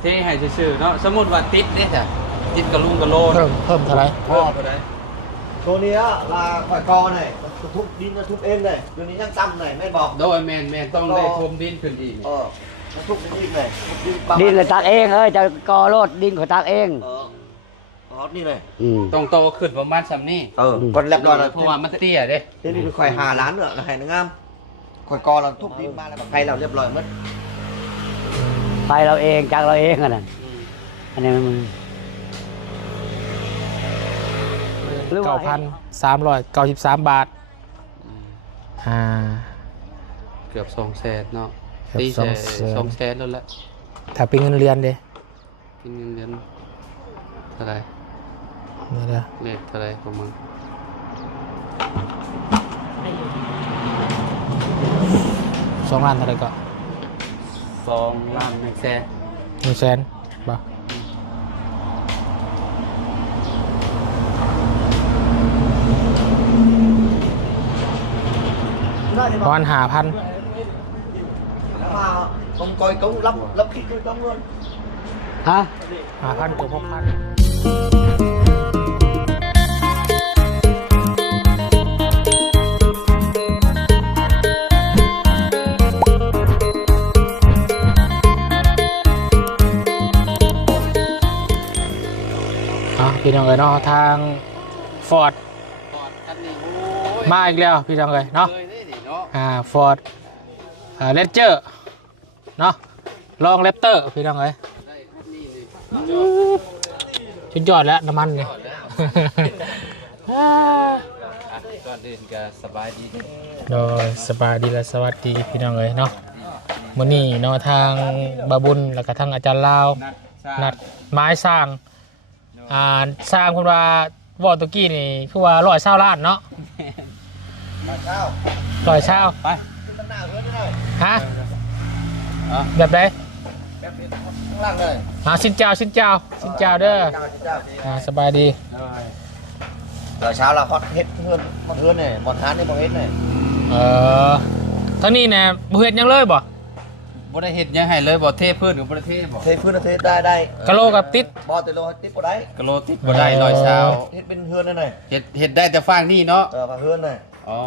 เทให้ซื่อๆเนาะสมมุติว่าติดเด้จ้ะติดกระลุงกระโลน เพิ่มเท่าไหร่ เพิ่มเท่าไหร่ ตัวนี้ลาข่อยกอเนี่ยทุบดินทุบเองเลยตัวนี้ยังตั้มเลยไม่บอก โดยแม่นต้องได้พรมดินขึ้นอีก ทุบดินเลย ดินเลยตักเองจะกอโลดดินเขาตักเอง นี่เลย ต้องโตขึ้นประมาณซำนี้ คนเรียบร้อยแล้ว เพราะว่ามันเตี้ยเด้ ที่นี่คือข่อย5 ล้านเนอะให้งามข่อยกอเราทุบดินมาแล้วใครเราเรียบร้อยหมด ไปเราเองจากเราเองกันนั่นอันนี้มัน 9,393 บาทเกือบ200,000เนาะ เกือบ ตี 200,000 200,000แล้วแหละ ถ้าเป็นเงินเรียนเด้ กินเงินเดือนเท่าไหร่ นี่เด้อ เลขเท่าไหร่ประมาณ 2 ล้านเท่าไหร่ก็ 2 ล้าน1แสน 100,000บ่ประมาณ 5,000 มาผมcoi cống lấp khít cái cống luôn ฮะ 5,000กับ6,000พี่น้องเอ๋ยเนาะทางฟอร์ด คันนี้โอ้ย มาอีกแล้วพี่น้องเอ๋ยเนาะ เลยนี่เนาะ ฟอร์ดเลนเจอร์เนาะลองแรปเตอร์พี่น้องเอ๋ย ได้คันนี้นี่ ชุดยอดแล้วน้ำมันเนี่ย ก่อนอื่นก็สบายดีเด้ โดยสบายดีและสวัสดีพี่น้องเอ๋ยเนาะมื้อนี้เนาะทางบาบุญแล้วก็ทางอาจารย์ลาวนัดไม้สร้างสร้างคุณว่าวอตะกี้นี่คือว่า120 ล้านเนาะ sao 120 ไป tấn nào nữa thế này ฮะแบบใด bếp điện không lăng rồi สินเจ้าเด้อ chào สบายดี rồi sao là hot hết hơn này bọn hán đi bọn hết này ทั้งนี้เนี่ยบ่เฮ็ดหยังเลยบ่ บ่ได้เฮ็ดหยังให้เลยบ่เทพื้นหรือบ่ได้เทบ่ thế phương là thế đây กะโลกับติด bo từ lô tiếp vào đấy กะโลติดบ่ได้100ชาว hết bên hơn đây này เฮ็ดได้แต่ฟางนี่เนาะ và hơn này อ๋อ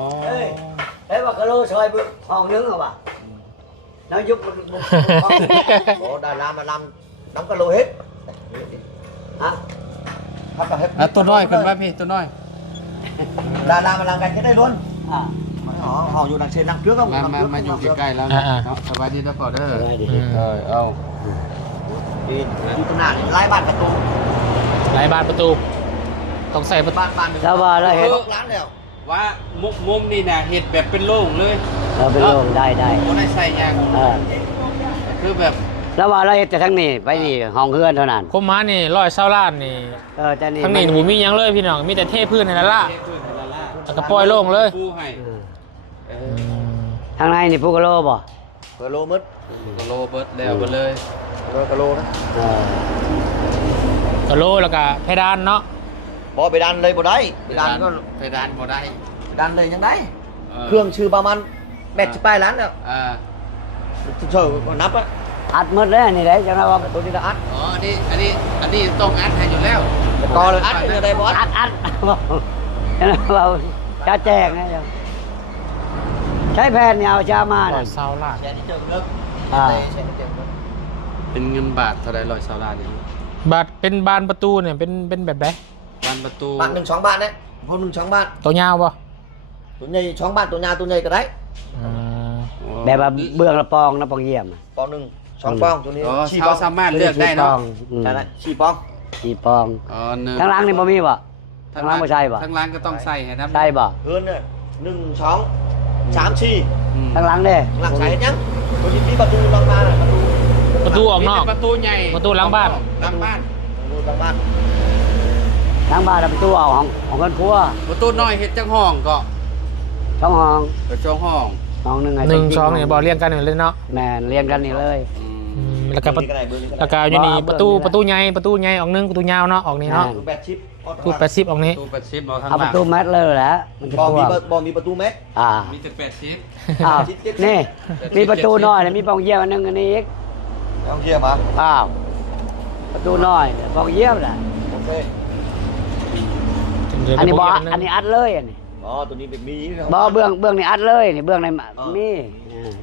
เฮ้ยว่าcái lô xoay hòn nướng không ạ nó giúp Ủa, Đà Lam mà làm đóng cái lô hết hả hết cả hết ตัวน้อยขึ้นมาพี่ตัวน้อย Đà Lam mà làm gạch cái đây luôn à họ dù đằng trên đằng trước không มาอยู่ใกล้ๆแล้ว อ่า เนาะสบายดีนะพ่อเด้อ อืม เอา đi đi cái nào lái bàn cả tù หลายบานประตูต้องใส่ประตู bàn được sao mà nó hết không lán đều ว่ามุมนี่น่ะเฮ็ดแบบเป็นโล่งเลย เราไปลงได้ บ่ได้ใส่หยัง คือแบบ แล้วว่าเราเฮ็ดแต่ทั้งนี้ไปนี่ห้องเฮือนเท่านั้น คมม้านี่120 ล้านนี่ แต่นี่ ทั้งนี้บ่มีหยังเลยพี่น้องมีแต่เทพื้นให้นั่นล่ะ แล้วก็ปล่อยโล่งเลย ปูให้ ทางในนี่ปูกะโลบ่ cái lô mất กะโลเบิดแล้วเบิดเลย cái lô đó กะโลแล้วก็เพดานเนาะ bỏ bề đàn đây vào đấy bề đàn có เพดานบ่ได้ đàn đây nhang đấy Khương trừ bao man bẹt chứ bay lán đâu อ่า trời còn nắp á อัดหมดเลยอันนี่ได้จังได๋ว่า tôi đi đã ắt อ๋ออันนี้ต้องอัดให้อยู่แล้ว to là ắt ở đây bỏ อัดจังได๋ว่าจะแจ้งนะใช้แผ่นเนี่ยเอาชามาน่ะ 120 ล้าน sẽ đi trường nước À. đây sẽ đi trường nước เป็นเงินบาทเท่าใด120ล้านนี่ บาดเป็นบานประตูเนี่ยเป็นแบบใด บานประตู bạn đừng choáng bạn đấy không đừng choáng bạn ตัวยาวบ่ tôi nhây choáng bạn tôi nhà tôi nhây cái đấy อืม แบบว่าเบื้องละปองนะปองเยี่ยม còn đừng choáng bong tôi อ๋อ chi เขา bong สามารถเลือกได้เนาะ đây này chi bong อีปอง อ๋อเนื้อ ทางหลังนี่บ่มีบ่ทางหลังบ่ใช่บ่ ทั้งร้านก็ต้องใส่ให้น้ำ ใช่บ่ hơn này đừng choáng chám chi ทางหลังเด้ làm cháy hết nhá tôi đi đi vào tu lăng ba này ประตูออกนอก ประตูใหญ่ ประตูหลังบ้าน หลังบ้าน tu lăng ban ทางบ้านน่ะประตูเอาของคนครัว ประตูน้อยเฮ็ดจังห้องก็ ช่องห้อง ช่องห้อง ห้องหนึง 1 2เนี่ยบ่เรียงกันเลยเนาะ แม่นเรียงกันนี่เลย แล้วก็ Bưng đi cái này bưng đi cái แล้วก็อยู่นี่ประตูใหญ่ออกนึงประตูยาวเนาะออกนี่เนาะ này bẹt chip พูด80ออกนี้ ประตู80เอาทาง เอา ห ป ลั ระ ง ตูแมทเลยแหละมันจะกลัว bò mì batu mét อ่า มีแต่อ้าวนี่มีประตูน้อยแล้วมีปองเยี่ยมอันนึงอันนี้อีก ông kia mà อ้าว ประตูน้อยบอกเยี่ยมแหละ โอเค อันนี้บอกอันนี้อัดเลยอันนี้ อ๋อตัวนี้เป็นมี บ่เบื้องนี่อัดเลยนี่เบื้องในมี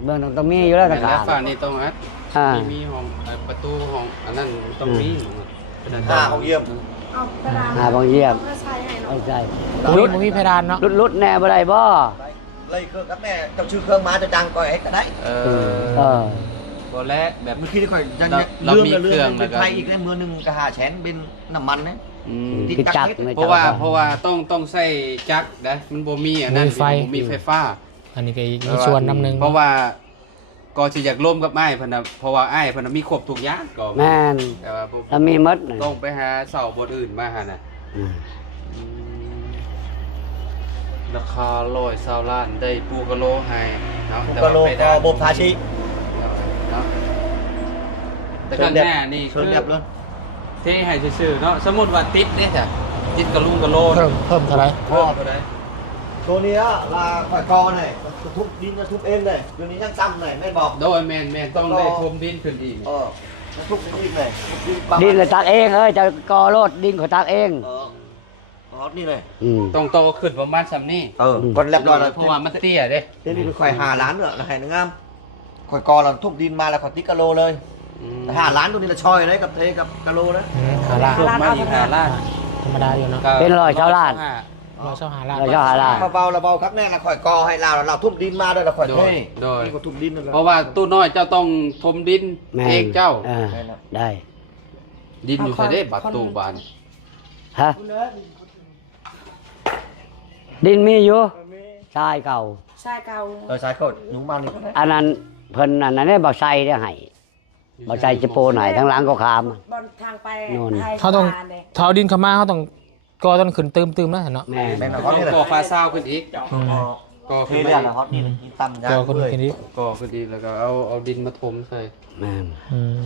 เบื้องต้องมีอยู่แล้ว แต่ ต่าง ละฝั่งนี้ต้องอัด อ่า มีห้องประตูห้องอันนั้นต้องมี ของเยี่ยม เอากระดาษ บอกเยี่ยม ก็ใช้ให้เนาะ ไม่ใช่ รุดมีเพดานเนาะ รุดแน่บ่ได้บ่ เลยเครื่องกับแม่เจ้าชื่อเครื่องมาจะดังก่อยให้ก็ได้ เอ เอ อ อ บ่แล้วแบบ เมื่อกี้ที่ข่อยยัง เรามีเครื่อง เป็น แล้วก็ ไทยอีกได้มือหนึ่งกระหาแฉนเป็นน้ำมันนะ อืม ติด คือ จั จั ก ก ร รไม่ เพราะว่าต้องใส่จักรนะมันบ่มีอันนั้นบ่มีไฟฟ้า อันนี้ก็อีกมีส่วนนำหนึ่ง เพราะว่าก็สิอยากร่วมกับอ้ายเพิ่นน่ะเพราะว่าอ้ายเพิ่นน่ะมีครบทุกอย่างก็ แม่น แต่ว่าผม แล้วมีมดน่ะ ต้องไปหาเสาบนอื่นมาหั่นน่ะ อืม ราคา120ล้านได้ปูกะโลให้เนาะ พุกะโล ไป ก ได้ อบพาชิ เนาะแต่ข้างหน้านี่ เชิญเรียบเลย เทให้ซื่อๆเนาะสมมุติว่าติดเด้จ้ะติดกะลุงกะโล เพิ่มเท่าไหร่ เพิ่มเท่าใด ตัวนี้ลาข่อยกอหน่อยทุบดินทุบเองเลยตัวนี้ยังซ้ำหน่อยไม่บอก โดยแม่นต้องได้ทมดินขึ้นอีก ทุบดินอีกเลย ดินเลยตักเองจะกอโลดดินเขาตักเอง นี่เลย ต้องโตขึ้นประมาณส่ำนี้ คนเรียบร้อยแล้ว เพราะว่ามันเตี้ยเด้ ทีนี้คือข่อย5 ล้านเนอะนะให้งามข่อยกอเราทุบดินมาแล้วข่อยติ๊กกะโลเลย5 ล้านตัวนี้ละชอยเลยกับเทกับกะโลนะ หาล้าน เพิ่มมาอีก5ล้าน ธรรมดาอยู่เนาะ เป็นร้อยเท่าล้าน เราเช่าหาล้าน เราจะหาล้าน เบาเราเบาครับแน่ละข่อยกอให้เราทุบดินมาด้วยเราข่อย โด เท ยโดย นี่ก็ทุบดินนั่นแหละ เพราะว่าตู้น้อยเจ้าต้องทมดิน แม่น เองเจ้า ได้ ดินอยู่ใส่ได้บัตรตู้บาน ฮะดินมีอยู่ทรายเก่า ใช่เก่า เราใช้ก็ยุงมานี่ก็ได้ อันนั้นเพิ่นอันนั้นได้บ่ใส่ได้ให้บ่ใส่จะโปไหนทั้งหลังก็ขาม บนทางไป นู่น ไทย เขาต้อง ผ่นเลย เท้าดินเข้ามาเขาต้องก็ต้องขึ้นตืมๆนะเนาะ แม่ แม่น ต้ เขา อง เนี่ยแหละ ก่อฟ้าเศร้าขึ้นอีก อืม ก่อ เท ขึ้น เรี มาย กนะเขานี่ตั้มยา ก็คน เลย กินดิ ก่อขึ้นอีกแล้วก็เอาดินมาถมใส่ แม่ อืม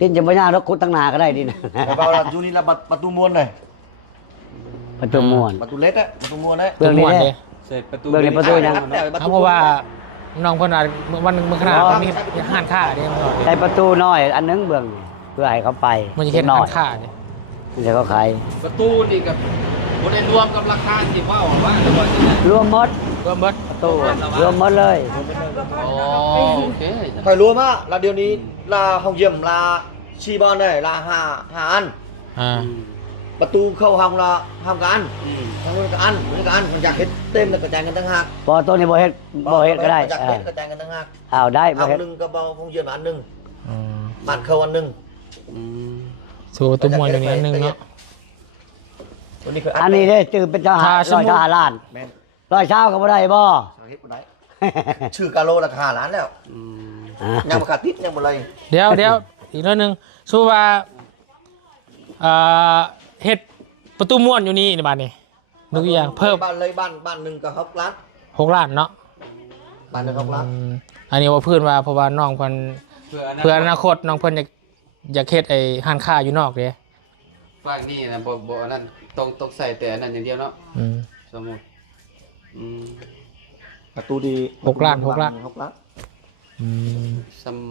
ดินจะบ่ยากรถขุดตั้งนาก็ได้ดิน เบาเราอยู่นี่เราประตูม้วนเลย ประตูม่วน ประตูเล็กอะประตูม้วนเลย เบื้องนี้ ม่วน เด้ เด้ ใส่ประตู เบิ่งในประตูยัง เอาเพราะว่าน้องเพิ่นอาจวันหนึงมื้อขนาดมีห้านค่าเด้มันก่อน ใส่ประตูน้อยอันนึงเบื้องนี่เพื่อให้เขาไป มันจะเฮ็ด น้ ห้า อน ย ค่าเด้ เดี๋ยวเขาขาย ประตูนี่กับบ่ได้รวมกับราคาที่ว่าว่าแล้วว่าจะได้ รวมหมด รวมเบิด ประตูรวมหมดเลย อ๋อโอเค คอยรู้ว่าเราเดี๋ยวนี้ลาห้องเยี่ยมลาชีบอลได้ลาห้าอัน อ่า ประตูเข้าห้องละห้องกัน อืม ทางนู้นก็อันนี้ก็อันมันอยากเห็นเต็มแล้วกระจายกันตั้งหาก พอตัวนี้บ่เฮ็ดก็ได้ อยากเห็นกระจายกันตั้งหาก เอาได้บ่ เอา เฮ็ด หนึ่งกระเบาห้องเยี่ยมอันหนึ่ง อืม บ้านเข้าอันหนึ่ง อืม สู่ประตูมวยอยู่นี่อันหนึงเนาะ ตัวนี้คือ อันนี้ได้ตื่นเป็นเจ้าหา ถ้าสมมุติ ร้อยล้าน แม่น ร้อยเช้าก็บ่ได้บ่ สาเหตุบ่ได้ชื่อกาโลราคาล้านแล้ว อืม ยังมาขาดติดยังบ่เลย เดี๋ยวอีกเรื่องหนึงสู้ว่าเฮ็ดประตูม่วนอยู่นี่ในบ้านนี่นึกอย่างเพิ่ม บ้านเลยบ้านหนึ่งก็6 ล้าน 6ล้านเนาะ บ้านหนึ่ง6 ล้าน อืมอันนี้ว่าเพื่อนว่าเพราะว่าน้องเพิ่นเพื่ออนาคตน้องเพิ่นอยากเฮ็ดไอ้ห้านค้าอยู่นอกเด้ ฝั่งนี้นะบ่อันนั้นต้องใส่แต่อันนั้นอย่างเดียวเนาะ อืม สมมุติอืม ประตูดี 6 ล้าน 6 ล้าน อืม ซ้ำ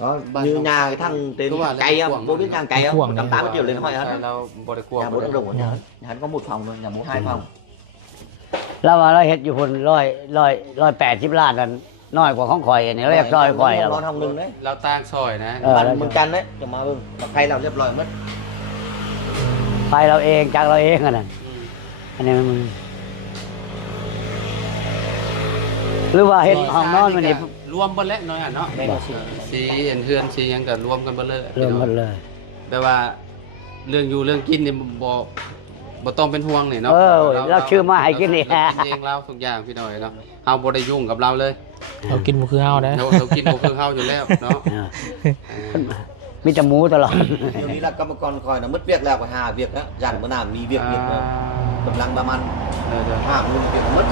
đó như nhà cái thằng tên cày không bố biết nhà cày không 180 triệu lên hỏi hết เราบ่ได้กลัว nhà bố đã đồng của nhà hắn có một phòng thôi nhà bố 2 phòng แล้วว่าเราเฮ็ดอยู่พุ่น180ล้านนั่นน้อยกว่าของข่อยอันนี้เรียกซอยข่อยแล้ว ngon không lưng đấy เราตั้งซอยนะ bạn mừng chăn đấy cho mà mừng hay làm dẹp lòi mất ไปเราเองจากเราเองอันนั้นอันนี้มันหรือว่าเฮ็ดห้องนอนมันนี่ รวมเบ่แล้วน้อยอ่ะเนาะสีอันเฮือนสีหยังก็รวมกันเบ่เลย รวมหมดเลย แปลว่าเรื่องอยู่เรื่องกินนี่บ่ต้องเป็นห่วงนี่เนาะ เราชื่อมาให้กินนี่ เรากินเองเราทุกอย่างพี่น้อยเนาะเฮาบ่ได้ยุ่งกับเราเลย เรากินบ่คือเฮาเด้ เรากินบ่คือเฮาอยู่แล้วเนาะ มีแต่หมูตลอด điềuนี้là các bà con khỏi là mất việc là phải hà việc đó dàn bữa nào mì việc việc tầm lăng ba man เออ hà luôn việc mất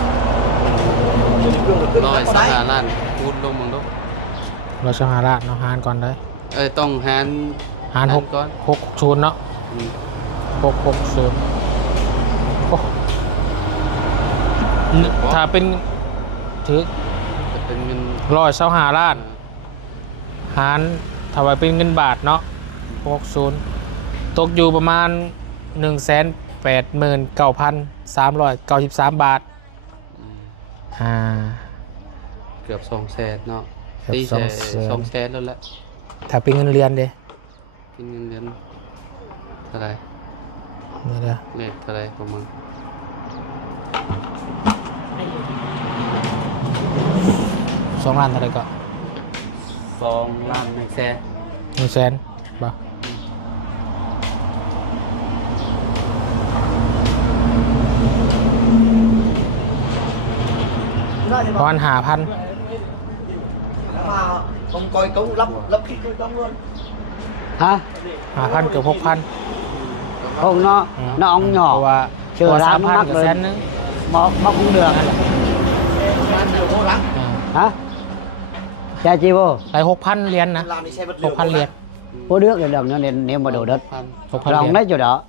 ร้อยสัก5ล้านคูณลงมึงดู เราชหาล้านเนาะหารก่อนได้ ต้องหาร หาร ก่อน 6ศูนย์เนาะ อืม 660โอ้ถ้าเป็นถือ จะเป็นเงิน 125ล้านหารถ้าว่าเป็นเงินบาทเนาะ 60ตกอยู่ประมาณ 189,393 บาทเกือบ200,000เนาะ เกือบ ตีแสน 200,000 แล้วแหละ ถ้าเป็นเงินเรียนเด้ กินเงินเดือนเท่าไหร่ นี่เด้อ เลขเท่าไหร่ประมาณ 2 ล้านเท่าไหร่ก็ 2 ล้าน1แสน 100,000บ่ประมาณ 5,000 แล้วมาcông coi cống lấp khít coi cống luôn ฮะ 5,000 เกือบ 6,000 พงเนาะน้องหยอ เพราะว่า เชื่อร้านมัก 3,000 เลย แสนนึง บอกคงเดือง làm nhiều vô lắm อ่า ฮะแช่จีโบ ได้ 6,000 เหรียญนะ làm đi xe vật liệu 6,000 เหรียญ vô nước rồi đồng nó nên nếu mà đổ đất 6,000 เหรีย rồng ญ đấy chỗ đó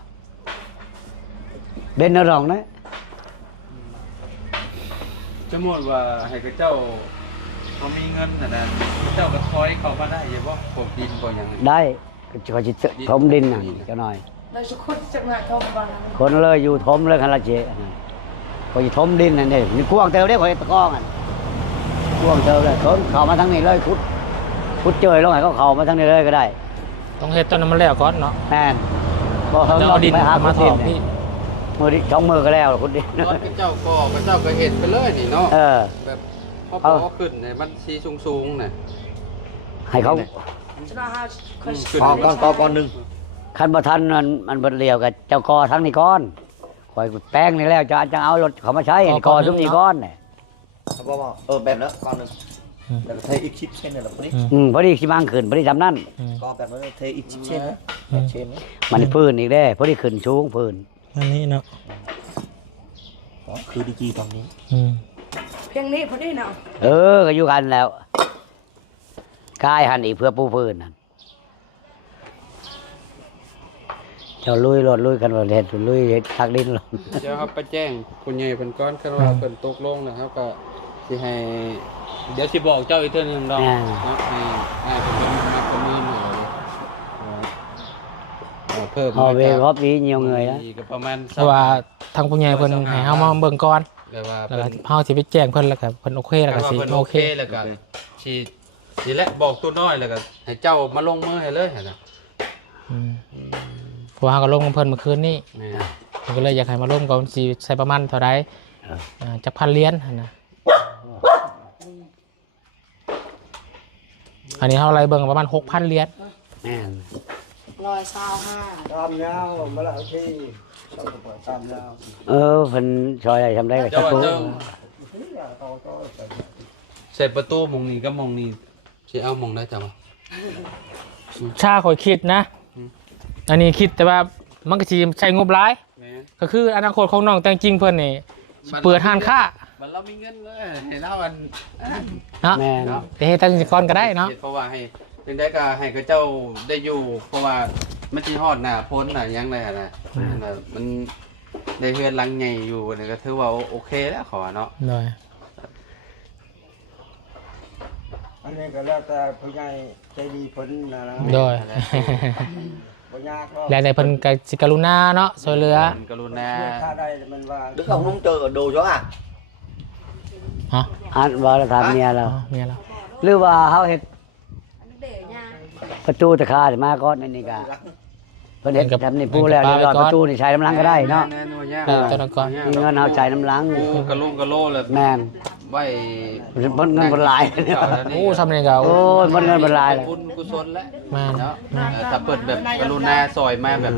bên nó rồng đấy สมมติว่าให้กับเจ้าเขามีเงินนะเจ้าก็ถอยเข้ามาได้อย่าบ่พวกดินบ่หยัง đây cho chị thấm đinh này cho nói เราจะคุดจังหวะทมบ้าง คนเลยอยู่ทมเลยคันละเจพออยู่ทมดินนั่นเองนี่กวางเตลได้พอตะก้องอ่ะกวางเตลเลยคนเข้ามาทางนี้เลยคุดเจยลงไหนก็เข้ามาทางนี้เลยก็ได้ ต้องเฮ็ดตอนนั้นมันแล้วก่อนเนาะ แม่นบ่เฮิง แล้ว เรา เอาดิน ไปหา มา คุด ถ ดิ อน ก นี่ พี่ มือดิช่องมือก็แล้วคุดดิน ตอนเจ้าก็เห็นไปเลยนี่เนาะ เออ แบบพอ เอา พอขึ้นในบัญชีสูงๆน่ะ ให้เขา จะน่าหาคน ขึ้น con nưng คันบ่ทันมันเบิดเลียวกับเจ้ากอทั้งนี้ก้อนคอยแป้งนี่แล้วจะเอารถเขามาใช้นี่กอทุกนี้ก้อนเนี่ย bẹp nữa con nưng để thấy ít chip trên này là con ít พอดีสิมั่งขึ้นพอดีจำนั่น con bẹp nữa thấy ít chip trên nữa bẹp trên nữa มันพื้นอีกเด้พอดีขึ้นสูงพื้น อันนี้เนาะ đó cứ đi chi bằngนี้ เพียงนี้พอดีเนาะ ก็อยู่กันแล้วกายหันอีกเพื่อปูพื้นนั่นเจ้าลุยรถลุยกันว่าเห็ดลุยทักดินลง เดี๋ยวครับไปแจ้งคุณใหญ่เพิ่นก่อนคันว่าเพิ่นตกลงแล้วครับก็สิให้เดี๋ยวสิบอกเจ้าอีกเทื่อนึงดอกเนาะให้เพิ่นมาประเมินให้เพิ่ม họ về góp ý nhiều người đó ก็ประมาณ เพราะว่าทางผู้ใหญ่เพิ่นให้เฮามาเบิ่งก่อน แบบว่า แล้วก็เฮาสิไปแจ้งเพิ่นแล้วก็เพิ่นโอเคแล้วก็สิ เพิ่น โอ โอ เค เคแล้วก็สิแหละบอกตัวน้อยแล้วก็ให้เจ้ามาลงมือให้เลยหั่นน่ะ เพราะว่าเฮาก็ลงกับเพิ่นเมื่อคืนนี้ นี่ เพิ่นก็เลยอยากให้มาร่วมกันสิใช้ประมาณเท่าใดจักพันเหรียญหั่นนะอันนี้เฮาไล่เบิ่งประมาณ 6,000 เหรียญ phần rồi này làm đây là เจ้า chắc ว่า cố เจ้าเสร็จประตูมองนี้ก็มองนี้สิเอามองได้จ้ะบ่ ชาข่อยคิดนะ อันนี้คิดแต่ว่ามันก็สิใช้งบหลาย แม่น ก็คืออนาคตของน้องแต่งจริงเพิ่นนี่เปิดห้านค้า บัดเรามีเงินเลยให้เราอัน เนาะ แม่น แต่เฮ็ดตั้งก่อนก็ได้เนาะ เพราะว่าให้จังได๋ก็ให้กับเจ้าได้อยู่ เพราะว่ามันสิฮอดหน้าพ้นน่ะยังได้หั่นน่ะมันได้เฮือนหลังใหญ่อยู่นี่ก็ถือว่าโอเคแล้วขอเนาะ โดย อันนี้ก็แล้วแต่ผู้ใหญ่ใจดีผลนะนะ โดย บ่ยากหรอก แล้วแต่เพิ่นก็สิกรุณาเนาะช่วยเหลือ กรุณา ถ้าได้มันว่า Đức ông không chờ ở đồ gió à ฮะ anh vào là làm nhà อ๋อ là มีแล้ว lưu vào hao hết อันนี้เดี๋ยวเนี่ย ประตูตะคามาก้อนนี่กะเพิ่นเฮ็ดทำนี่ปูแล้วเรียบร้อยประตูนี่ใช้น้ำลังก็ได้เนาะ แน่นอนยาก ตอนก่อน มีเงินเอาใช้น้ำลัง กูกระลุงกระโลเลย แม่น ไว้ เพิ่นเงินบ่หลาย โอ้ทำนี่ก็ โอ้ยเพิ่นเงินบ่หลายเลย บุญกุศลแล้ว แม่น เนาะถ้าเปิดแบบกรุณาซอยมาแบบ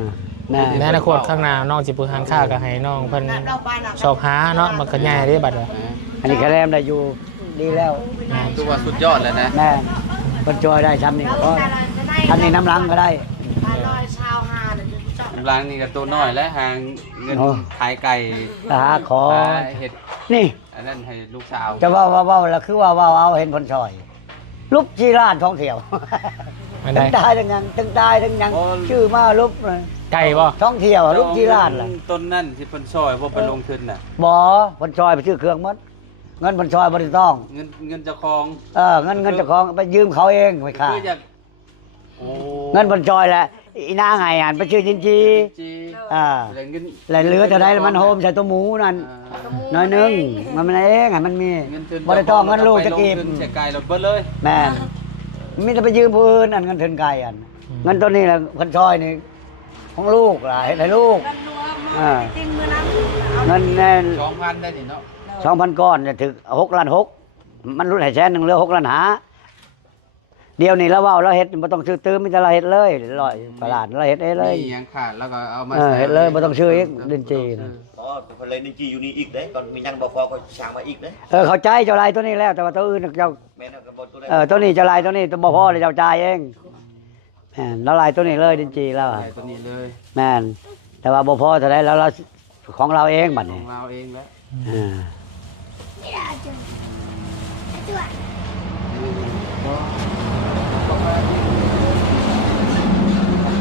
แม่น ในอนาคตข้างหน้าน้องสิเปิดห้านค้าก็ให้น้องเพิ่น เราไปนะ ชอบหาเนาะมันก็ง่ายเด้บัดนี้ อันนี้คะแนนได้อยู่ดีแล้ว คือว่าสุดยอดแล้วนะ แม่นเพิ่นช่วยได้ทำนี่ก็พอ จะได้ อันนี้น้ำลังก็ได้ ไปลอยชาวหาเดี๋ยวจะจับ ร้านนี้ก็ตัวน้อยและหางเงิน โอ้ ขายไก่ ตาขอ ขายเห็ด นี่ อันนั้นให้ลูกสาว จะว่าแล้วคือว่าเอาเห็นผลชอยลุบจีราชท่องเที่ยว อัน ทั้ ใด งตายทั้งยังทั้งตายทั้งยังชื่อมาลุบเลย ไก่บ่ ท่องเที่ยวลุบจีราชล่ะ ต้นนั่นที่เพิ่นซอยบ่ไปลงทุนน่ะ บ่ผลชอยไปชื่อเครื่องหมัดเงินผลชอยบ่ได้ต้อง เงินเจ้าของ เงินเจ้าของไปยืมเขาเองไปขา คืออยากโอ้ เงินผลชอยแหละ อีนางไงอ่านไปชื่อจินจี จี อ่า แล้วเงิน แล้วเหลือเท่าใดแล้วมันโฮมใส่ตัวหมูนั่นน้อยหนึงมันเองมันมี เงินทุน บ่ได้ต้องเงินลูกจะกิน ไปลงทุนเสียกายเราเบิดเลย แม่นมีแต่ไปยืมผู้อื่นอันเงินเทินไก่อันเงินตัวนี้แหละคนชอยนี่ของลูกล่ะให้ลูก กันนัวมือจริงมือนั้น เงินแน่น 2,000ได้นี่เนาะ 2,000ก้อนจะถึง6 ล้าน 6มันรุ่นให้แสนหนึงเหลือ6 ล้าน 5เดี๋ยวนี้แล้วว่าเราเฮ็ดบ่ต้องซื้อตื้อมีแต่เราเฮ็ดเลยร้อยตลาดเราเฮ็ดเองเลย มีหยังขาดแล้วก็เอามา เฮ็ดเลยบ่ต้องซื้ออีกดินจีนะ อ๋อเป็นเลยนินจีอยู่นี่อีกเด้ก่อนมียังบ่พอก็สั่งมาอีกเด้ เข้าใจเจ้าลายตัวนี้แล้วแต่ว่าตัวอื่นเจ้า แม่นก็บ่ตัวได้ ตัวนี้เจ้าลายตัวนี้ตัวบ่พอเลยเจ้าจ่ายเองแม่นเราลายตัวนี้เลยดินจีแล้ว ใส่ตัวนี้เลย แม่นแต่ว่าบ่พอเท่าใดแล้วเราของเราเองบัด ขอ นี้ งเราเองแล้ว อ่า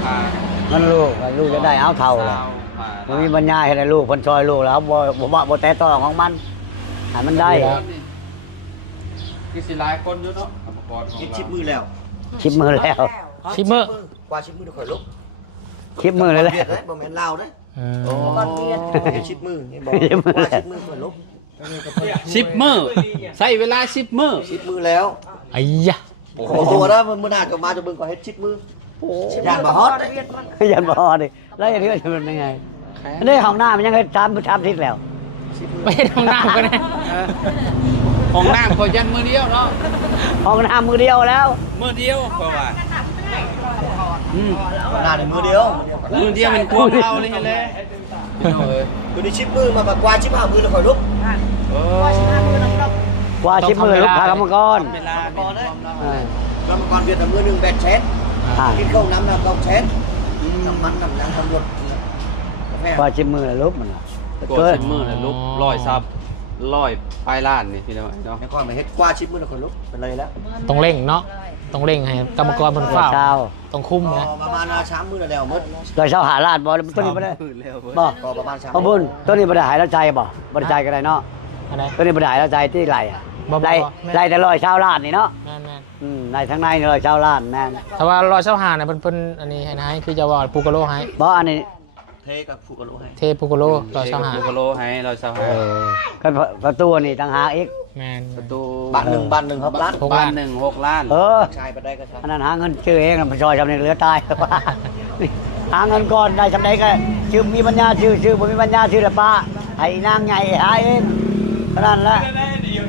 อ่า มันลูกจะได้เอาเท่าแล้วมันมีปัญญาเฮ็ดให้ลูกเพิ่นซอยลูกแล้วบ่แตะต้องของมันให้มันได้ คือสิหลายคนอยู่เนาะอุปกรณ์ของ คิด เรา ชิปมือแล้ว ชิปมือแล้ว ชิปมื้อก ว่าชิปมือข่อยลุก ชิปมือเลยแหละ เวียดเด้บ่แม่นลาวเด้ โอ้ ชิปมือนี่บอก ชิปมือ ว่าชิปมือข่อยลุก 10 มื้อใช้เวลา10 มื้อ ชิปมือแล้ว ไอ้ยะ โอ้ตัวนะมื้อหน้าก็มาจะเบิ่งก็เฮ็ดชิปมืออย่างบ่ฮอตเด้ ยันบ่ดิแล้วอย่างนี้จะเป็นยังไงนี่ห้องน้ำมันยังให้3ทิศแล้ว ไปห้องน้ำกันนะ ของน้ำขอยันมือเดียวเนาะ ห้องน้ำมือเดียวแล้ว มือเดียวเพราะว่าอืม หน้านี่มือเดียว มือเดียวมันควงเราเลยเห็นเลยพี่น้องเอ้ย ตัวนี้ชิปมือมาแบบกว่าชิป5มือแล้วข่อยลุก โอ้ กว่าชิปมือลูกค้ากรรมกร เวลาเป็นความเรา กรรมกรเวียดนามมือหนึง8เซน อ่า กินข้าวน้ำน้ำ9เซนน้ำมันน้ำยางตำรวจกาแฟ กว่าชิปมือแล้วลูกมัน กด10 มื้อน่ะลุก100ซับ100ปลายล้านนี่พี่น้องเนาะ แล้วก็มาเฮ็ดกว่าชิปมือแล้วข่อยลุกไปเลยแล้ว ต้องเร่งเนาะต้องเร่งให้กรรมกรเพิ่นเฝ้า เช้า ต้องคุมนะ ประมาณ3มื้อแล้วหมด เราเช้าหาลาดบ่ตัวนี้บ่ได้ มือเร็วเว้ย บ่ ก็ประมาณ3 พอบุญตัวนี้บ่ได้หายแล้วใจบ่บ่ได้ใจก็ได้เนาะ อันใด ตัวนี้บ่ได้หายแล้วใจที่ไหลอ่ะ บ่ ไหลไหลแต่ร้อยเช้าลาดนี่เนาะ แม่น ไหลทั้งในนี่ร้อยเช้าลาดแม่น ๆแต่ว่ารอยเช้าหาน่ะเพิ่นอันนี้ให้นายคือจะว่าปูกะโลให้ บ่อันนี้ เทกับฟูกะโลให้ เทปูกะโลรอยเช้าหา เทกับโลให้เราเช้า เอ หา อก็ประตูนี่ต่างหากอีก แม่น ประตู บ้านหนึ่งครับร้าน หก บ้า ล้าน น1 6 ล้าน เออ ชายไปได้ก็ใช่ อันนั้นหาเงินซื้อเองน่ะมันซอยจำนี่เหลือตาย หาเงินก่อนได้จำได้ก็ชื่อมีปัญญาชื่อบ่มีปัญญาชื่อละป้าไอ้นางใหญ่หาเองเท่านั้นแหละ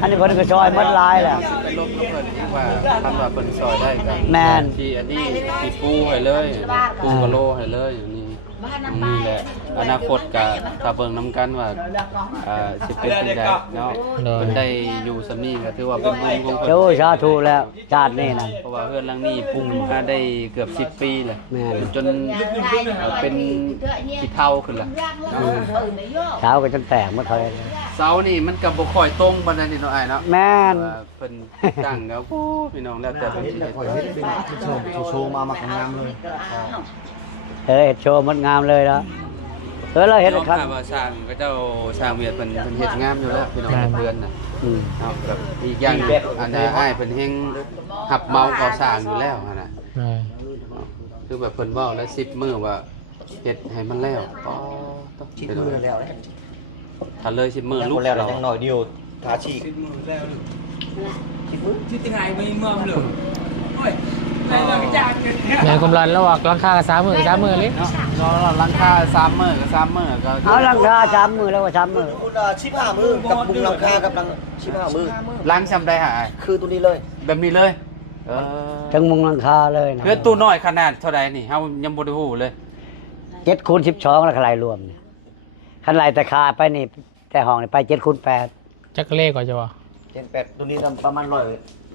อันนี้เพิ่นก็ซอยหมดหลายแหละ ไปลบกับเพิ่นอีกว่าทำว่าเพิ่นซอยได้กัน แม่น ที่อันนี้ที่ปูให้เลยปูกะโลให้เลยอย่างนี้นี่แหละอนาคตก็ถ้าเบิ่งนํกันว่าสิเป็นจังไดเนาะเพิ่นได้อยู่สำนี้ก็ถือว่าเป็นบุญของเพิ่น โอ้ยสาธุแล้วชาตินี้นะ เพราะว่าเฮือนหลังนี้ปรุงมาได้เกือบ10 ปีแล้ว แม่น จนเป็นขี้เถ้าขึ้นละ เช้าก็จนแตกหมดเลย เสานี่มันก็บ่ค่อยตรงปานนั้นนี่เนาะอ้ายเนาะ แม่น ว่าเพิ่นตั้งแล้วโอ้พี่น้องแล้วแต่เพิ่นสิเฮ็ด ข่อยเฮ็ดเป็นโชว์มางามเลย เฮ็ดโชว์มันงามเลยแล้วเราเฮ็ด น้อง ครับ ข้าว่าสร้างก็เจ้าสร้างเวียดเพิ่นเฮ็ดงามอยู่แล้วพี่น้องเดือนน่ะ อืม เอาแบบอีกอย่างหนึ่งอันน่ะอ้ายเพิ่นเฮงหับเมาก่อสร้างอยู่แล้วหั่นน่ะ แม่น คือแบบเพิ่นเว้าแล้ว10มื้อว่าเฮ็ดให้มันแล้วอ๋อต้อง ชิป เป็น มือแล้ว ถ้าเลย10มื้อ ยัง ลูก แล้ว เรา ยังหน่อยเดียวทาชีชิปมือ แม่นกำลังระหว่างราคากับ30,000เลย เนาะเราหลังคา3มื้อก็3มื้อก็ เอาลังคา3มือแล้วว่า3มือ คุณชิป5มือกับบุงหลังคากับชิป5มือ ล้างซำได้หาอ้าย คือตัวนี้เลย แบบนี้เลยเออ ทั้งมุงหลังคาเลยนะ เพื่อตู้น้อยขนาดเท่าใดนี่เฮายังบ่ได้ฮู้เลย 7คูณ12แล้วขลายรวมเนี่ยคันลายแต่คาไปนี่แต่ห้องนี่ไป7คูณ8 จักเลขก่อนจะว่า 78ตัวนี้ประมาณ100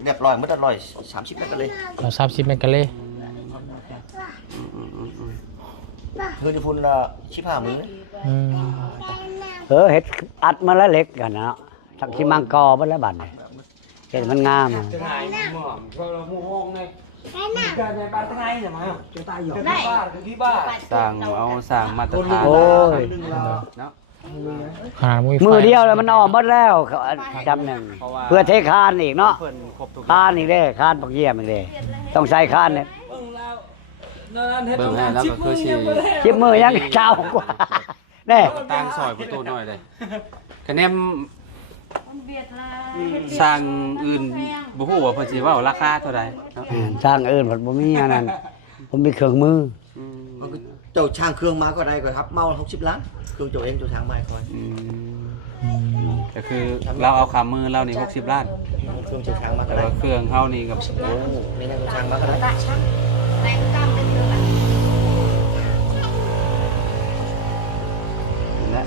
เรียบร้อยมื้อละ130เมตรกันเลย เรา30เมกะเล คือที่พุ่นชิป5มือ อืม เฮ็ดอัดมาแล้วเล็กกันเนาะทักที่มังกอเบิดแล้วบัดนี่เฮ็ดมันงามอะ สร้างเอาสร้างมาตรฐาน โอ้ย เนาะ ขนาดมุ้ยไฟ มือเดียวแล้วมันออกหมดแล้วเขาจำหนึ่งเพื่อเทคานอีกเนาะ เพิ่นครบทุก คานอีกเด้คานปักเยี่ยมอีกเด้ต้องใช้คานเนี่ย เบิ่งให้แล้วก็คือสิ ชิบมือยังเช้ากว่าแน่ ตั้งซอยประตูน้อยเลยคะแนน เบียดลา สร้างอื่นบ่ฮู้ว่าเพิ่นสิเว้าราคาเท่าใดเนาะ สร้างอื่นผมบ่มีอันนั้นผมมีเครื่องมือ อืม มันก็เจ้าช่างเครื่องมาก็ได้ก็ครับเมา60 ล้านเครื่องเจ้าเองเจ้าช่างมาคอย ก็คือเราเอาขามือเรานี่60 ล้าน เครื่องเจ้าช่างมาก็ แต่ ได้ ว่าเครื่องเฮานี่กับ โอ้นี่นะเจ้าช่างมาก็ได้ ตะชักแรงกล้ามเป็นเรื่อง นั่นแหละ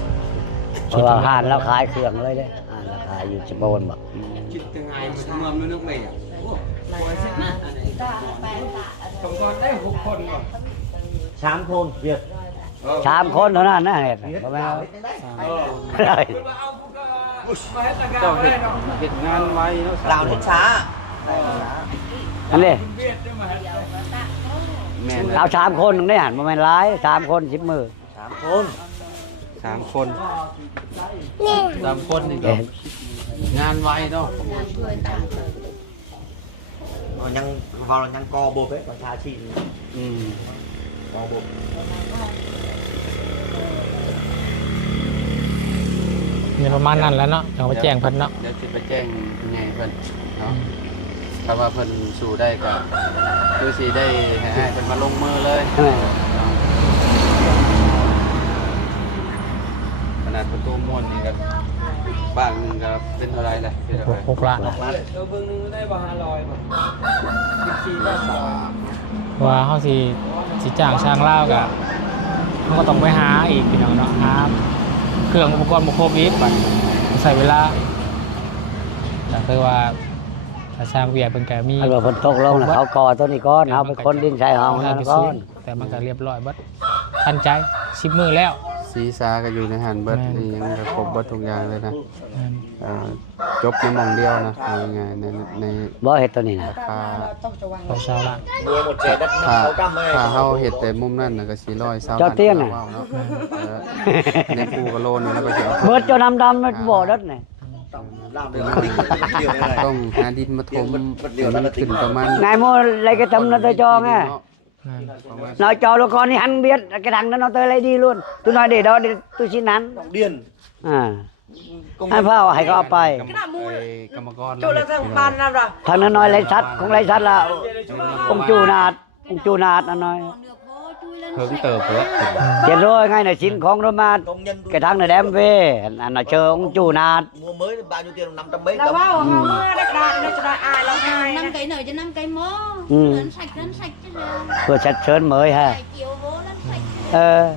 เพราะว่าห้านแล้วขายเครื่องเลยเด้ห้านแล้วขายอยู่ชิโบนบ่ คิดยังไงเมืองนึกไม่อ่ะ ตาแปลงตา ผมก็ได้6 คนก่อน 3 คนเวียด 3 คนเท่านั้นนะเฮ็ดบ่แม่น ได้ เจ้าเฮ็ดงานไว้เนาะ ลาวนี่ช้า อันนี้ แม่น เอา3 คนนึงได้หันบ่แม่นหลาย3 คน10มือ 3 คน 3 คน3 คนนี่ก็งานไว้เนาะ ยังvào làยังกอโบเป๊ะประชาชีพ อืม กอโบ เนี่ยประมาณนั้นแหล้วเนาะเดี๋ยวไปแจ้งเพิ่นเนาะ เดี๋ยวสิไปแจ้งผู้ใหญ่เพิ่นเนาะถ้าว่าเพิ่นสู่ได้ก็คือสิได้ให้เพิ่นมาลงมือเลย ใช่ไหม ขนาดประตูม้วนนี่ก็บ้างหนึงก็เป็นเท่าไหร่แหละเป็นเท่าไหร่ 6 ล้าน เราเบิ่งนึงได้บ่500บ่14ได้2 ว่าเฮาสิจ้างช่างลาวก็มันก็ต้องไปหาอีกพี่น้องเนาะหาเครื่องอุปกรณ์บ่ครบอีกบัดใช้เวลาก็คือว่าถ้าสร้างเวียดเพิ่นก็มี อันว่าเพิ่นตกลงแล้วเขาก่อตัวนี้ก่อนเฮาเป็นคนดินใช้เฮานั่นก่อน แต่มันก็เรียบร้อยเบิดทันใจ10มื้อแล้ว สีซาก็อยู่ในหันเบิดนี่ยังก็ครบเบิดทุกอย่างเลยนะ นั่น จบในหมองเดียวนะเอาง่ายๆใน บ่เฮ็ดตัวนี้นะ ราคา ขอชาวละ บัวหมดเศษดัด ถ้า เขากำเลย ถ้าเฮาเฮ็ดแต่มุมนั้นน่ะก็สิ120 เจ้าเตี้ยน่ะ ว้าวเนาะในปูกะโลนึงแล้วก็สิเอา เบิดเจ้าดำๆมันบ่ดัดนี่ ลาวเดียวเดียวเลย ต้องหาดินมาถมให้มันขึ้นประมาณ นายโมlấy cái tấm nó tới cho nghe นั่น nói cho nó con đi hắn biết cái thằng đó nó tới lấy đi luôn tôi nói để đó để tôi xin hắn เดียน à hắn phao hay cóไป กรรมกร จุลทางบ้านนั่นล่ะ thằng nó nói lấy sắt không lấy sắt là ông chủ nạt nó nói เพิ่งเติบเพิ่น chết rồi ngay này xin con rồi mà ตรงยัน cái thằng này đem về nó chờ ông chủ nạt มัวmới bao nhiêu tiền 500 mấy เราว่าเฮาเมื่อได้กระดาษจะได้อายเราอาย năm cây nở cho năm cây mó Ừ. lên sạch chứ là vừa sạch sơn mới ha vài chiều vô lên sạch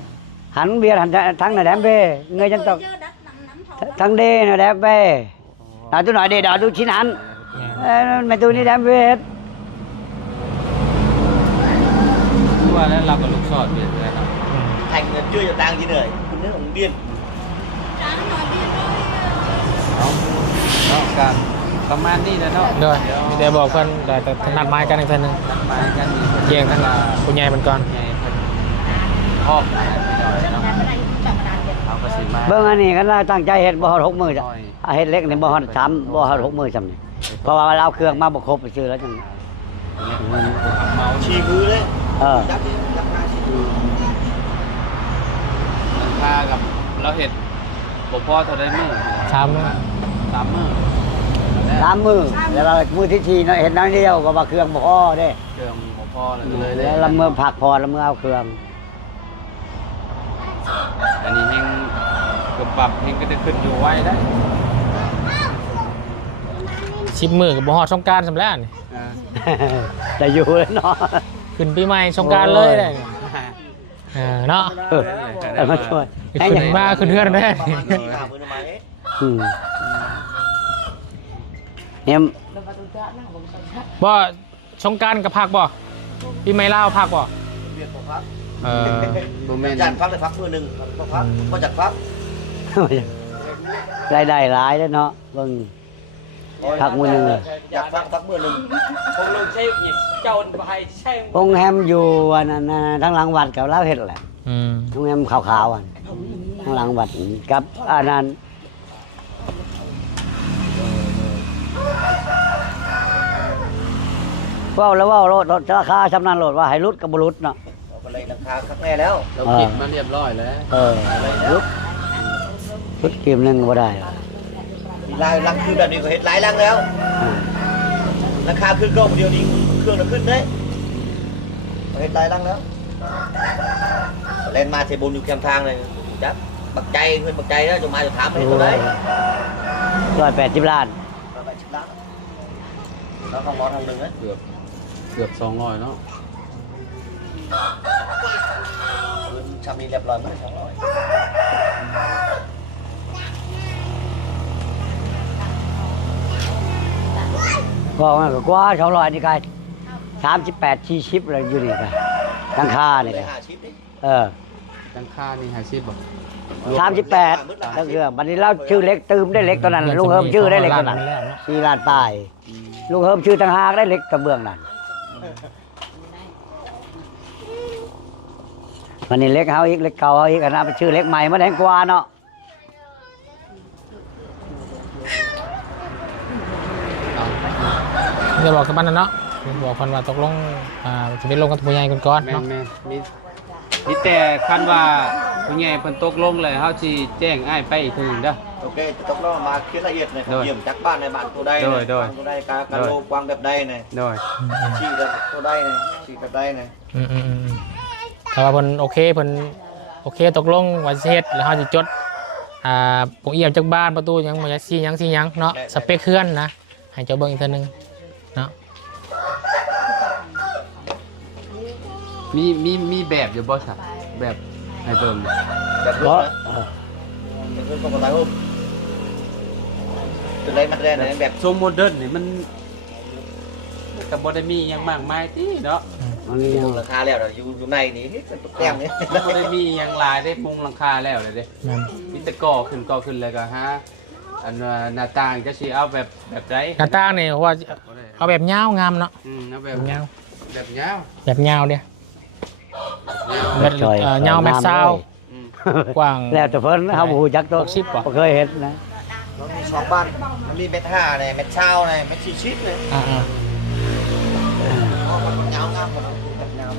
hắn biết thằng này đem về người dân tộc chứ đất nằm thầu thằng D nó đem về tôi nói để đó tôi xin hắn mày tôi đi đem về hết ว่าแล้วเราก็ลูกสอดเปลี่ยนเลยครับ thành chưa giờ đang gì nữaคุณนึกของเดียน tráng nói đi rồi เอาเนาะการประมาณนี้นะเนาะ โดยเดี๋ยวบอกเพิ่นได้แต่นัดหมายกันอีกเทื่อนึง นัดหมายกันนี่ แจ้งทั้งผู้ใหญ่มันก่อน ใหญ่เพิ่นครอบนะพี่น้อยเนาะเอาก็สิมา เบิ่งอันนี้กันตั้งใจเฮ็ดบ่ฮอด6มื้อจ้ะเฮ็ดเล็กนี่บ่ฮอด3บ่ฮอด6มื้อจำนี่เพราะว่าเราเอาเครื่องมาบ่ครบไปซื้อแล้วจัง เมา chỉ cứ đấy จับ chắc ra chỉ cứ ค่ากับเราเห็ดบ่พอเท่าได้มื้อ 3มื้อ 3มื้อ 3มื้อแล้วเรามื้อที่4เนาะเฮ็ดน้อยเดียวก็ว่าเครื่องบ่พอเด้ เครื่องบ่พอเลย แล้วเรามื้อพักพอแล้วมื้อเอาเครื่อง อันนี้แฮงก็ปรับแฮงก็จะขึ้นอยู่ไว้ได้ 10มื้อก็บ่ฮอดสงกรานต์ซำแล้วนี่ จะอยู่แล้วเนาะ ขึ้นปีใหม่สงกรานต์เลยได้นี่เนาะ เอามาช่วย ขึ้นมาขึ้นเฮือนได้ ประมาณนี้ครับคุณหมาย เนี่ย บ่สงกรานต์ก็พักบ่ปีใหม่ลาวพักบ่ เรียกผมครับ บ่แม่น จัดฟักเลยฟักมือหนึ่งฟักก็จัดฟัก รายได้หลายแล้วเนาะเบิ่งพักมื้อนึง จัดฟักมือหนึ่ง ผมลงเชฟนี่เจ้าไปใช่ โรงแรมอยู่อันนั้นทั้งหลังวัดกับลาวเฮ็ดแหละ อืม โรงแรมขาวๆอันทั้งหลังวัดกับอันนั้นว้าวแล้วว้าวโลดราคาชำนาญโลดว่าให้รุดกับบรุษเนาะ คาข้างแน่แล้ว เราเก็บมาเรียบร้อยแล้ว ชุดเกมหนึงก็บ่ได้หรอก มีลายลังคือแบบนี้ก็เห็นหลายลังแล้วราคาขึ้นก็เดียวนี้เครื่องละขึ้นได้เห็นหลายลังแล้วเล่นมาเทบุญอยู่แคมทางเลยจับบักใจเพื่อนบักใจแล้วจะมาจะถามให้ตัวไหน 180 ล้าน 180 ล้านแล้วห้องนอนห้องหนึ่งนะ เกือบ200เนาะ ชามนี้เรียบร้อยไหม200 ก็มันก็กว่า200นี่ก็38 40เลยอยู่นี่ก็ทั้งค่านี่ เล ก็ ย50ดิ ตั้งค่านี่50บ่ 38แล้วเรื่องบัดนี้เราชื่อเล็กตืมได้เล็กตอนนั้นลุงเฮิมชื่อได้เล็กตอนนั้น4ล้านป้ายลุงเฮิมชื่อต่างหากได้เล็กกระเบื้องนั่นวันนี้เล็กเฮาอีกเล็กเก่าเฮาอีกอันนั้นเป็นชื่อเล็กใหม่มันแพงกว่าเนาะ จะบอกกับมันนะเนาะบอกคนว่าตกลงจะไปลงกับผู้ใหญ่ก่อน แม่ เนาะ นมีแต่คันว่าผู้ใหญ่เพิ่นตกลงเลยเฮาสิแจ้งอ้ายไปอีกทีนึงเด้อ โอเคจะต้องมาเคลียร์ละเอียดเลย โดย เยี่ยมจากบ้านในบ้านตัวใด โดย ตัวใดการโลกวางแบบใดเนี่ย โดย ชี้แบบตัวใดเนี่ยชี้แบบใดเนี่ย แต่ว่าเพิ่นโอเคตกลงว่าสิเฮ็ดแล้วเฮาสิจดปงเอี่ยมจากบ้านประตูหยังบ่อยากสิหยังเนาะสเปคเคลื่อนนะให้เจ้าเบิ่งอีกเทื่อนึงเนาะ มีแบบอยู่บ่ซะแบบให้เบิ่ง แบบรถนะแบบรถของอะไรพวกตัวใดมาแทนเนี่ยแบบ ทรงโมเดิร์นนี่มันก็บ่ได้มีหยังมากมายติเนาะ มันมี ดูราคาแล้วเราอยู่ในนี่เป็นตัวแต้มนี่ บ่ได้มีหยังหลายได้มุงหลังคาแล้วเลยเด้ นั่น มีแต่ก่อขึ้นแล้วก็ฮะอันว่าหน้าต่างจะสิเอาแบบใด หน้าต่างนี่ว่าเอาแบบยาวงามเนาะ เอาแบบ ยาว แบบยาว แบบยาวเด้ ยาว แบบยาวแม็กซาว อืม กว้าง แล้วแต่เพิ่นเฮาบ่ฮู้จักตัว 60กว่า บ่เคยเห็นนะ เรามี2บ้านมันมีเม็ด5เนี่ยเม็ดเช้าเนี่ยเม็ด40เนี่ย ยาวงามหมดแบบยาว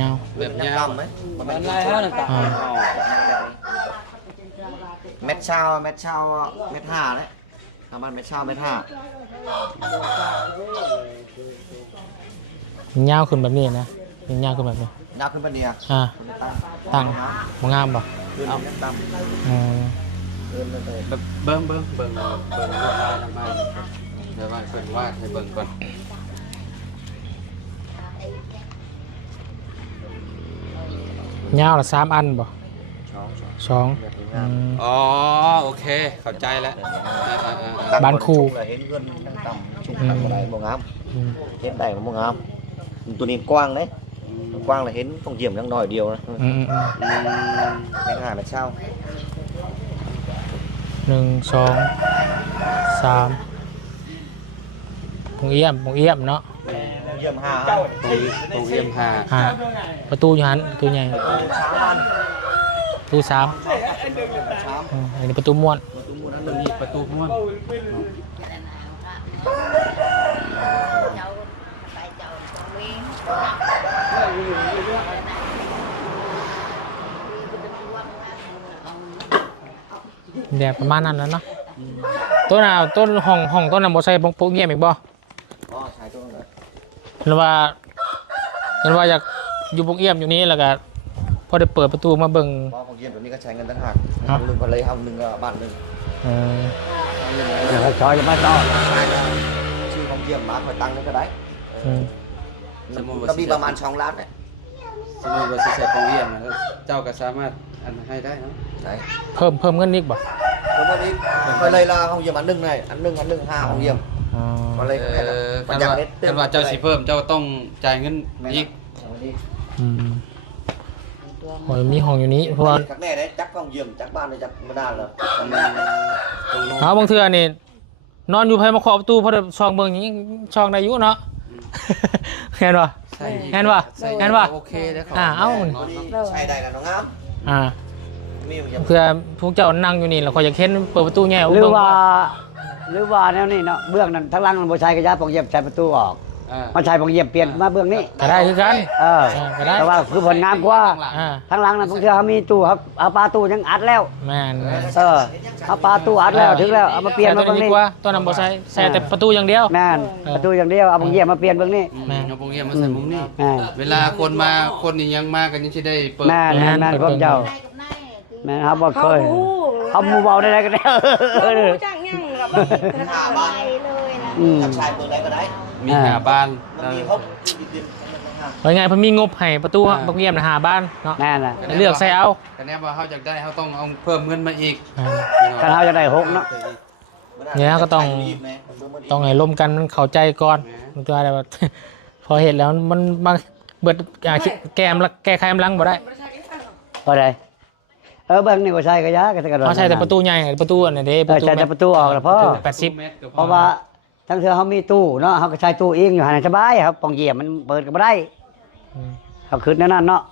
ย าว แบบยาว ไหมมันลายห้าต่างเม็ดเช้าเม็ดห้าเลยทำมันเม็ดเช้าเม็ดห้าย าวขึ้นแบบนี้นะยาวขึ้นแบบนี้ ยาวขึ้นปะเนี่ย ตั้งบ่งามบ่ ขึ้นต่ำขึ้นเลย แบบเบิ่งลวดลายละไม้เดี๋ยวว่าเพิ่นวาดให้เบิ่งก่อน ยาวละ3อันบ่สอง อ๋อโอเคเข้าใจแล้ว บ้านครู เห็นเงินต่ำชุ่มต่ำอะไรบ่งามเห็นได้บ่งามตัวนี้กว้างเลยกว้างเลยเห็นต้องเยี่ยมยังน้อยเดียวนะเม็ดห้าเม็ดเช้า 1 2 3ปงเอี่ยมเนาะ เยี่ยมห้า ตรงเยี่ยมหา ประตูอยู่หันประตูใหญ่ 3 วัน ประตู3อันนี้ประตูม้วน ตรงนี้ประตูม้วน เดี๋ยวประมาณนั้นแล้วเนาะต้นห้องต้นน่ะบ่ใส่ปงเอี่ยมอีกบ่ อ๋อใช้ตัวนั้น เห็นว่าอยากอยู่ปงเอี่ยมอยู่นี้แล้วก็พอได้เปิดประตูมาเบิ่ง เพราะของเยี่ยมตัวนี้ก็ใช้เงินต่างหากเอาหนึ่งคนเลยเอาหนึ่งบ้านหนึ่ง เดี๋ยวเขาซอยจะมาต่อ ชื่อของเยี่ยมมาคอยตั้งนี่ก็ได้ ก็มีประมาณ2 ล้านเนี่ย สมมุติว่าสิใช้ของเยี่ยมนะเจ้าก็สามารถอันให้ได้เนาะ ใช่ เพิ่มเงินอีกบ่ เพราะว่านี้คอยเลยละของเยี่ยมอันหนึ่งเลยอันหนึ่ง5ของเยี่ยมก็เลย คันว่าเจ้าสิเพิ่มเจ้าต้องจ่ายเงินอีก โอ้ยมีห้องอยู่นี้เพราะว่า จักแน่เลยจักของเยี่ยมจักบ้านเลยจักไม่ได้เลย เอาบางเทื่อนี่นอนอยู่ภายมาขอประตูพอได้ช่องเบิ่งอย่างนี้ช่องได้อยู่เนาะเห็นบ่เห็นบ่ โอเคเด้อ เอ้า ใช้ได้แล้วน้องงามมีอยู่ เพื่อพวกเจ้านั่งอยู่นี่แล้วขอยอยากเห็นเปิดประตูแง่ หรือว่าแนวนี้เนาะเบื้องนั้นทั้งหลังมันบ่ใช้กระยาปองเย็บใช้ประตูออก มาใช้ผมเหยียบเปลี่ยนมาเบื้องนี้ ก็ได้คือกัน ก็ได้ แต่ว่าคือผลงานกว่า อ่า ทางหลังนั้นผมเชื่อเขามีตู้ครับเอาปลาตู้ยังอัดแล้ว แม่น เอาปลาตู้อัดแล้วถึงแล้วเอามาเปลี่ยนมา ตัว เบื้อง นี้ นี้ ดีกว่าตัวนั้นบ่ใส่ใส่แต่ประตูอย่างเดียว แม่นประตูอย่างเดียวเอาผมเหยียบมาเปลี่ยนเบื้องนี้ แม่เอาโปรงเยี่ยมมาใส่มุมนี้ แม่น เวลาคนมาคนนี่ยังมากันยังสิได้เปิด แม่นแม่นพวกเจ้า Này cũng này. แม่นครับบ่เคยเขาหมู่เบาได้กันแล้ว รู้จักยังแบบว่าธนาคาร Này lời nè. อืม ทักชายเปิดอะไรก็ได้ มีหาบ้าน มันมีครบมีดิน ว่าไงเพิ่นมีงบให้ประตูบักเยี่ยมนะหาบ้านเนาะ แม่นน่ะ เลือกใส่เอา แต่แน่ว่าเขาอยากได้เขาต้องเอาเพิ่มเงินมาอีก คันเฮาจะได้6เนาะ เนี่ยก็ต้องให้ร่วมกันมันเข้าใจก่อนมันตัวอะไรว่า พอเห็นแล้วมันมาเบิดแก้ไขกำลังบ่ได้ บ่ได้เบิ่งนี่บ่ใช่ก็ยาก็แต่กัน เขาใช้แต่ประตูใหญ่ประตูอันนี้เด้ ใช้แต่ประตูออกแล้วพอ 80 เพราะว่าทั้งเทื่อเฮามีตู้เนาะเฮาก็ใช้ตู้เองอยู่หั่นสบายครับปองเหยียบมันเปิดก็บ่ได้เขาขึ้นนั่นเนาะ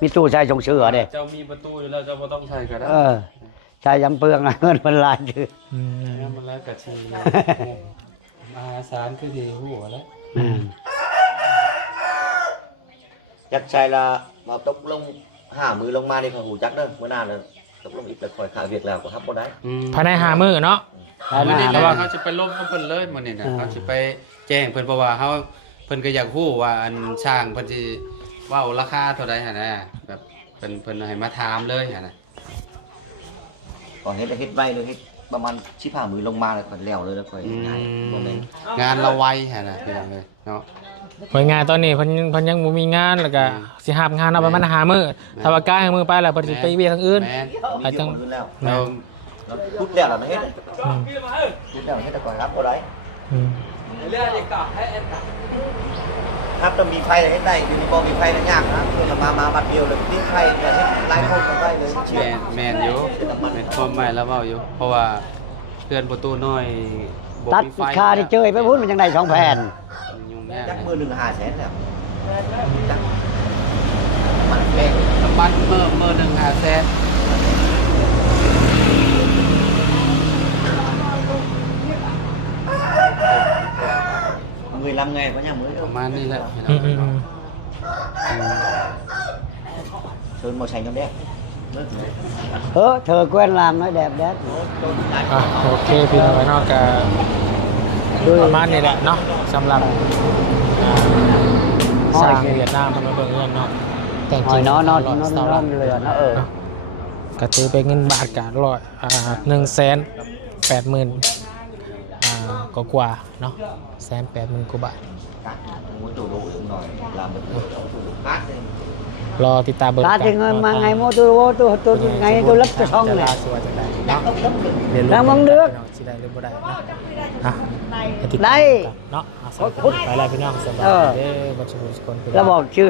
มีตู้ใช้ชงเชือเด้ เจ้ามีประตูอยู่แล้วเจ้าบ่ต้องใช้ก็ได้ ใช้ยังเปลืองเงินมันหลายชื่อ แล้วมันแล้วกะชีเลยมหาศาลคือดีหัวแล้ว จักชายละมาตกลง5มือลงมานี่เขาหูจักเด้อมื้อหน้าเลยตกลงอีกแล้วคอยขาเวียกแล้วก็ทับบ่ได้ ภายใน5มื้อเนาะ วันนี้เราเขาจะไปล้มกับเพิ่นเลยมื้อนี้นะเขาสิไปแจ้งเพิ่นเพราะว่าเฮาเพิ่นก็อยากฮู้ว่าอันช่างเพิ่นสิเว้าราคาเท่าใดหั่นนะแบบเพิ่นให้มาถามเลยหั่นน่ะ ก่อนเฮ็ดไว้เลยเฮ็ดประมาณ15มือลงมาแล้วก็แล้วเลยแล้วค่อยง่ายบ่แม่น งานเราไวหั่นน่ะพี่น้องเอ้ยเนาะ หน่วยงานตอนนี้เพิ่นยังบ่มีงานแล้วก็สิหาบงานเอาประมาณ5มื้อถ้าว่าก้ายมื้อไปแล้วเพิ่นสิไปเวียกทางอื่น แม่น อาจจะ มีที่คนอื่นแล้ว เรา เราพุดแล้วเราเฮ็ดพุดแล้วเฮ็ดแต่ก่อนครับบ่ได้ อืม ครับต้องมีไฟเฮ็ดได้อยู่นี่บ่มีไฟนั่นยากนะเพิ่นมาบัดเดียวเลยติดไฟจะเฮ็ดหลายคนก็ได้เลยเชื่อ แม่นอยู่แม่นความหมายแล้วเว้าอยู่ เพราะว่าเพื่อนประตูน้อยบ่ ตัด มีไฟ ค่าที่เจยไปพุ่นมันจังได้2แผ่น ยุ่งยาก จักมือหนึง500,000แล้วจักมันแพง น้ำมันมื้อหนึง500,000 15 ngày có nhà mới ประ không? มาณนี้แหละพี่น้ อื อง ม Sơn màu xanh trong đẹp. เธอแกว้นลามน้อยแดดแดด อ่ะโอเคพี่น้องไว้เนอกกประมาณนี้แหละเนาะสำหรับสร้างเวียดนามทำให้เบิ่งเงินเนาะแต่ง ห จ อ ริ ย ง นอน เเรือเนาะก็ถือไปเงินบาทกะ180,000กว่าๆเนาะ180,000 กว่าบาท Muốn đổ đổ cũng nói làm được cát đi. รอติดตามเบิ่ง ตาถึงเงินมาไงโมตัวไงตัวลับตัวช่องเนี่ย สวยจังได้เนาะเรียนรู้ แล้วมึงเลือก สิได้หรือบ่ได้เนาะอ่ะให้ติดตาม ได้ เนาะอ่ะสวัสดีไปแล้วพี่น้องสบายดีเด้อบ่ชุมนุมทุกคน แล้วบอกชื่อ